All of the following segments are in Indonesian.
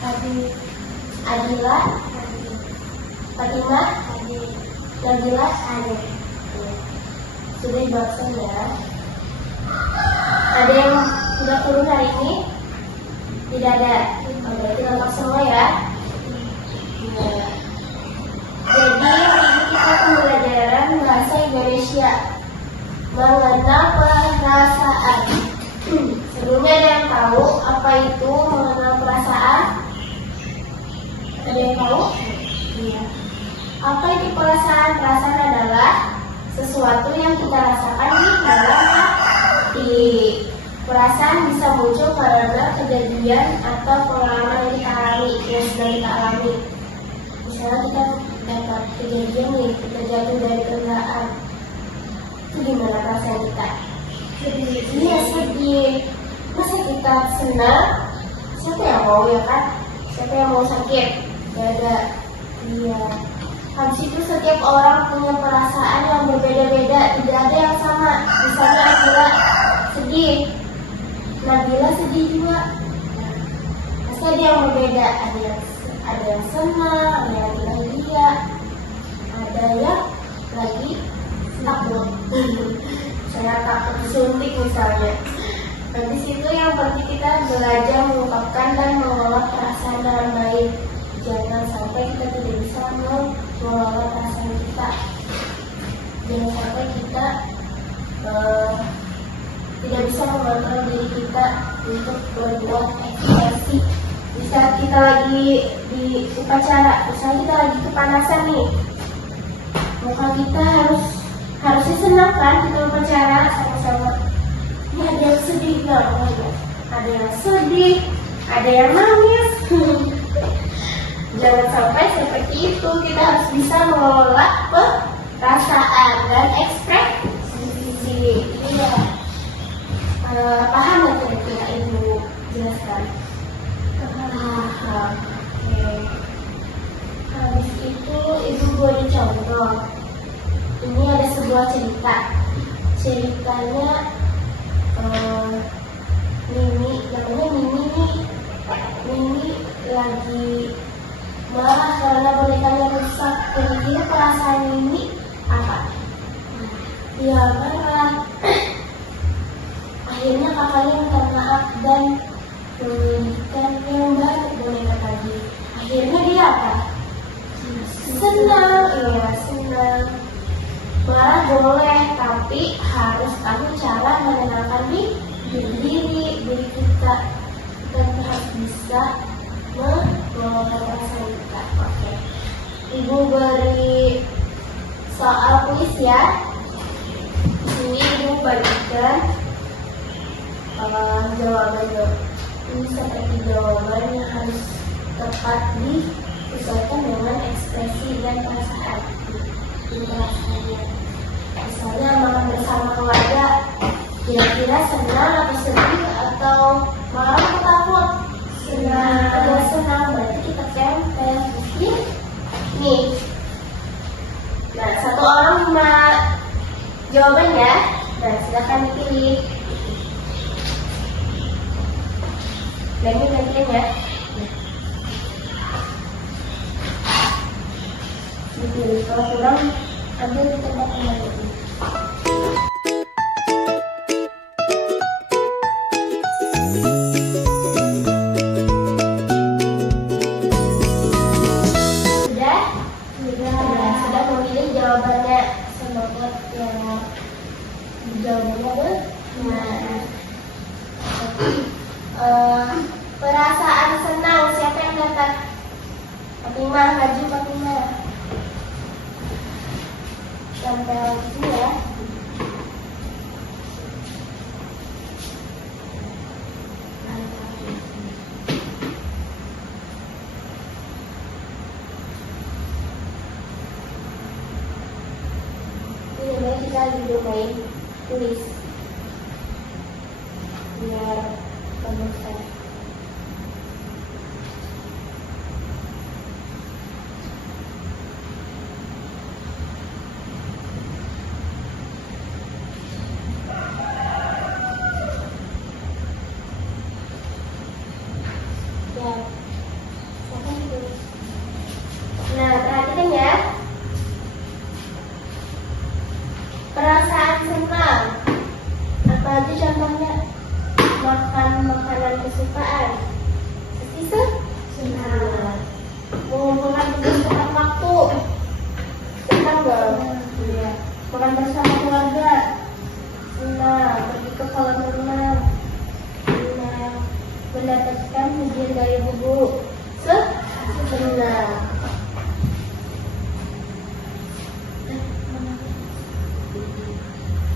Adil. Adila. Adil. Fatimah. Adil. Nabila. Adil. Sudah dibacakan ya. Ada yang tidak turun hari ini? Tidak ada. Berarti lengkap semua ya. Nah, jadi hari ini kita pembelajaran bahasa Indonesia mengenal perasaan. Sebelumnya ada yang tahu apa itu mengenal perasaan? Ada yang tahu? Iya. Apa itu perasaan? Perasaan adalah sesuatu yang kita rasakan di dalam hati. Perasaan bisa muncul karena kejadian atau pengalaman yang kita alami, yang sedang kita alami. Misalnya kita dapat kejadian nih, kita jatuh dari kendaraan. Itu gimana perasaan kita? Sedih. Iya, sedih. Masa kita senang? Siapa yang mau ya kan? Siapa yang mau sakit? Gak ada. Iya. Habis itu setiap orang punya perasaan yang berbeda-beda, tidak ada yang sama. Misalnya Adila sedih, Nabila sedih juga. Pasti ada yang berbeda. Ada yang senang, ada yang bahagia, ada yang lagi takut. Saya takut disuntik misalnya. Di situ yang penting kita belajar mengungkapkan dan mengelola perasaan dengan baik. Jangan sampai kita tidak bisa mengelola perasaan kita. Jangan sampai kita tidak bisa mengontrol diri kita untuk berbuat ekspresi. Bisa kita lagi di upacara, misalnya kita lagi kepanasan nih, muka kita harusnya senang kan kita upacara sama-sama. Ini ada yang sedih nggak? Ada yang sedih, ada yang nangis. Jangan sampai seperti itu. Kita harus bisa mengelola perasaan dan ekspresi. Iya. Paham nggak kira-kira Ibu jelaskan? Paham. Oke. Habis itu Ibu beri contoh. Ini ada sebuah cerita. Ceritanya Mimi, namanya Mimi nih. Mimi lagi marah karena bonekanya rusak. Kira-kira perasaan Mimi apa? Dia marah. Akhirnya kakaknya minta maaf dan membelikan yang baru boneka tadi. Akhirnya dia apa? Senang, iya senang. Marah boleh, tapi harus tahu cara menenangkan diri kita. Kita harus bisa mengelola perasaan kita. Oke. Ibu beri soal kuis ya. Ini Ibu bagikan jawabannya. Ini seperti jawaban yang harus tepat disesuaikan dengan ekspresi dan perasaan. Misalnya makan bersama keluarga, kira-kira senang atau sedih atau marah atau takut? Senang. Kalau senang berarti kita tempel nih. Nah, satu orang 5 jawaban ya. Nah, silakan dipilih. Dan ini gantian ya. Dipilih. Kalau kurang, ambil di tempat yang lain. Sudah memilih jawabannya. Semoga yang jawabannya benar. Perasaan senang, siapa yang dapat? Fatimah, maju Fatimah. Tempel itu ya. Ini kita didomain tulis biar pemirsa. Ya, Nah, perhatikan ya. Perasaan senang. Apa aja contohnya? Makan makanan kesukaan. Pasti senang. Mengumpulkan tugas waktu. Senang dong. Iya. Makan bersama keluarga. Senang. Pergi ke kolam renang. Senang. Mendapatkan ujian dari guru. Senang.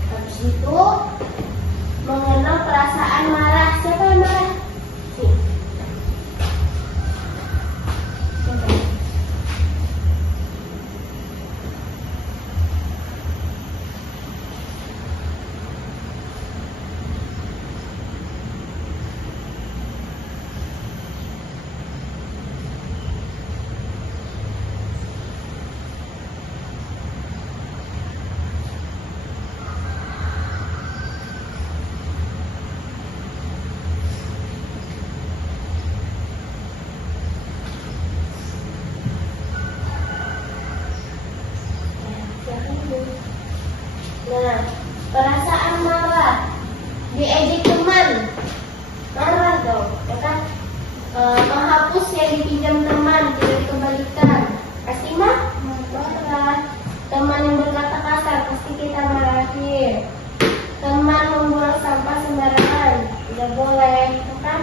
Habis itu mengenal perasaan marah. Siapa yang marah? Nih. Siapa? Nah, perasaan marah, diejek teman, marah dong, ya kan? Menghapus yang dipinjam teman, tidak dikembalikan, pasti marah. Teman yang berkata kasar, pasti kita marahin. Teman membuang sampah sembarangan, tidak boleh, ya kan?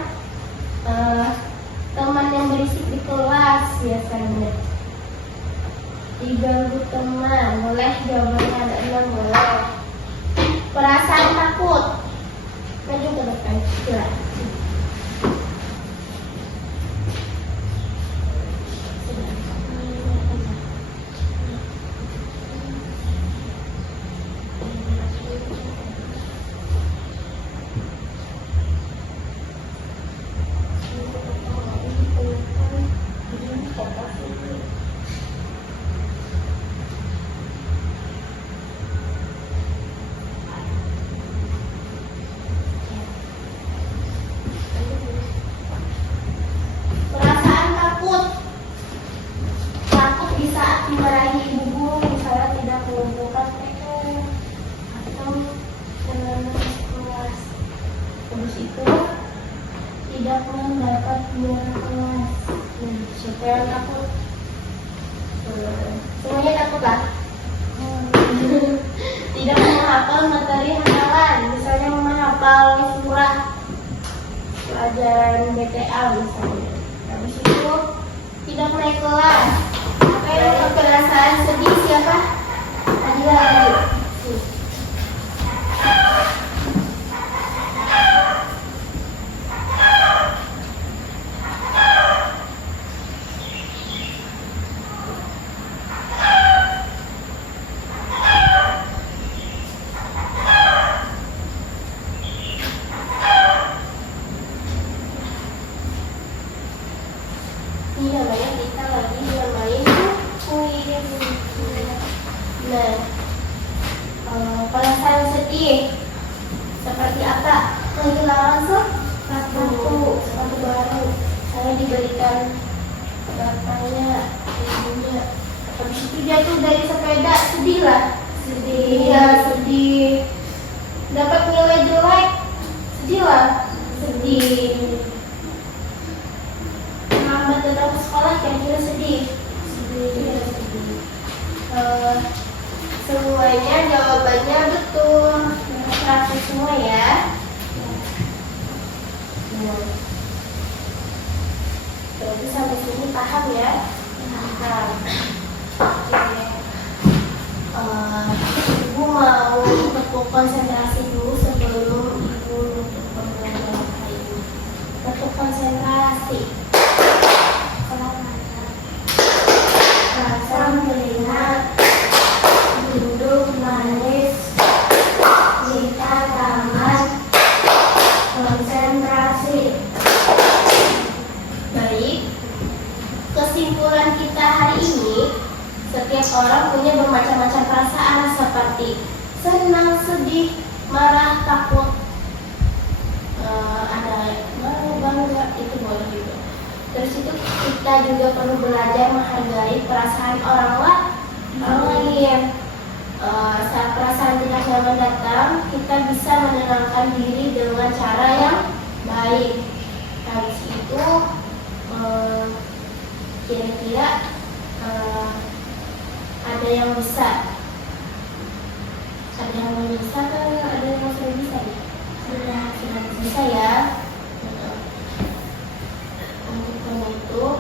Teman yang berisik di kelas biasanya. Diganggu teman, boleh jawabannya ada 6, boleh. Perasaan takut, maju ke depan, silakan. Dimarahi ibu guru misalnya tidak mengumpulkan PR atau mengenai kelas. Habis itu tidak mendapat nilai kelas. Siapa yang takut? Semuanya takut lah. Tidak menghafal materi hafalan, misalnya menghafal surah pelajaran BTA misalnya. Habis itu tidak naik kelas. Perasaan sedih siapa? Adila. Ini namanya kita lagi bermain kuis. Nah, perasaan sedih seperti apa? Kehilangan sepatu baru. Saya diberikan bapaknya, ibunya. Habis itu jatuh dari sepeda, sedih lah. Sedih. Dapat nilai jelek, sedih lah. Sedih. Lambat datang ke sekolah, kira-kira sedih. Semuanya jawabannya betul. Praktis semua ya. Berarti sampai sini paham ya? Paham. Ibu mau tekuk konsentrasi dulu sebelum ibu untuk pembelajaran hari ini. Tekuk konsentrasi. Rasa melihat, duduk manis, cinta taman, konsentrasi. Baik, kesimpulan kita hari ini, setiap orang punya bermacam-macam perasaan seperti senang, sedih, marah, takut, ada malu, bangga, itu boleh juga. Terus itu kita juga perlu belajar menghargai perasaan orang lain. Saat perasaan tidak nyaman datang, kita bisa menenangkan diri dengan cara yang baik. Habis itu kira-kira ada yang bisa kan? Ada yang sudah bisa ya? Sudah bisa ya. Untuk penutup,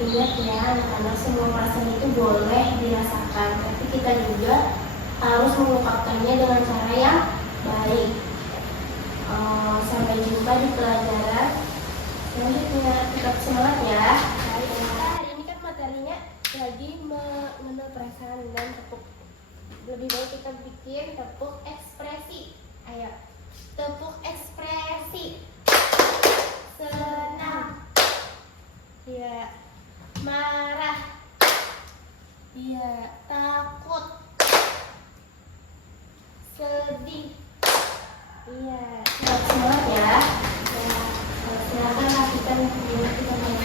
ingat ya anak-anak, semua perasaan itu boleh dirasakan, tapi kita juga harus mengungkapkannya dengan cara yang baik. Sampai jumpa di pelajaran selanjutnya. Tetap semangat ya. Hari ini kan materinya lagi mengenal perasaan dan tepuk. Lebih baik kita bikin tepuk ekspresi. Ayo, tepuk ekspresi. Senang, ya. Marah, ya. Takut, sedih, iya. Semangat ya. Silakan lakukan dulu kita main.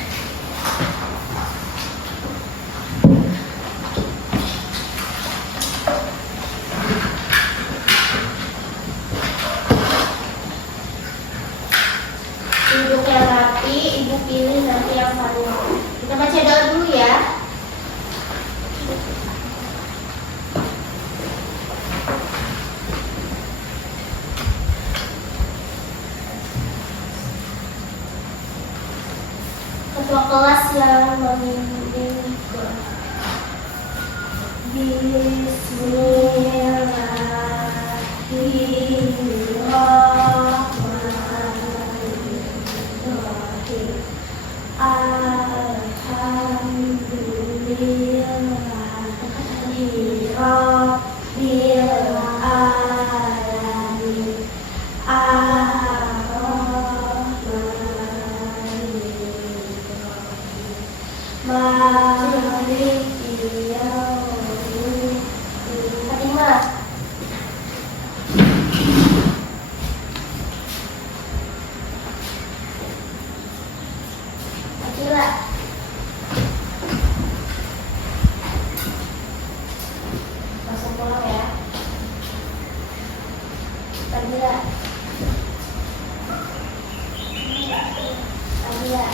Duduk yang rapi, ibu pilih nanti yang paling. Kita baca doa dulu ya. Ketua kelas yang membimbing. Bismillahirrahmanirrahim. Alhamdulillahirabbil alamin. Maliki yaumiddin. Fatimah. Akila. Langsung pulang ya. Fadila. Fadila.